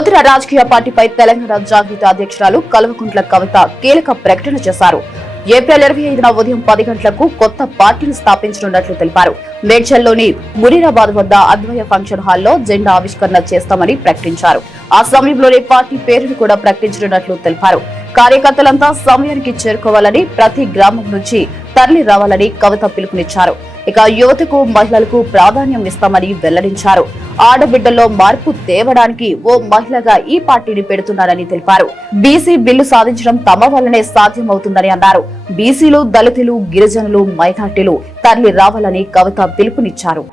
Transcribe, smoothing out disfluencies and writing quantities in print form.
నూతన రాజకీయ పార్టీపై తెలంగాణ జాగృతి అధ్యక్షురాలు కల్వకుంట్ల కవిత కీలక ప్రకటన చేశారు. ఏప్రిల్ 25న ఉదయం 10 గంటలకు కొత్త పార్టీని స్థాపించనున్నట్లు తెలిపారు. మేడ్చల్లోని మునీరాబాద్ వద్ద అద్వయ ఫంక్షన్ హాల్లో జెండా ఆవిష్కరణ చేస్తామని ప్రకటించారు. ఆ సమయంలోనే పార్టీ పేరును కూడా ప్రకటించనున్నట్లు తెలిపారు. కార్యకర్తలంతా సమయానికి చేరుకోవాలని, ప్రతి గ్రామం నుంచి తరలి రావాలని కవిత పిలుపునిచ్చారు. ఇక యువతకు, మహిళలకు ప్రాధాన్యం ఇస్తామని వెల్లడించారు. ఆడబిడ్డల్లో మార్పు తేవడానికి ఓ మహిళగా ఈ పార్టీని పెడుతున్నారని తెలిపారు. బీసీ బిల్లు సాధించడం తమ వల్లనే సాధ్యమవుతుందని అన్నారు. బీసీలు, దళితులు, గిరిజనులు, మైనార్టీలు తరలి రావాలని కవిత పిలుపునిచ్చారు.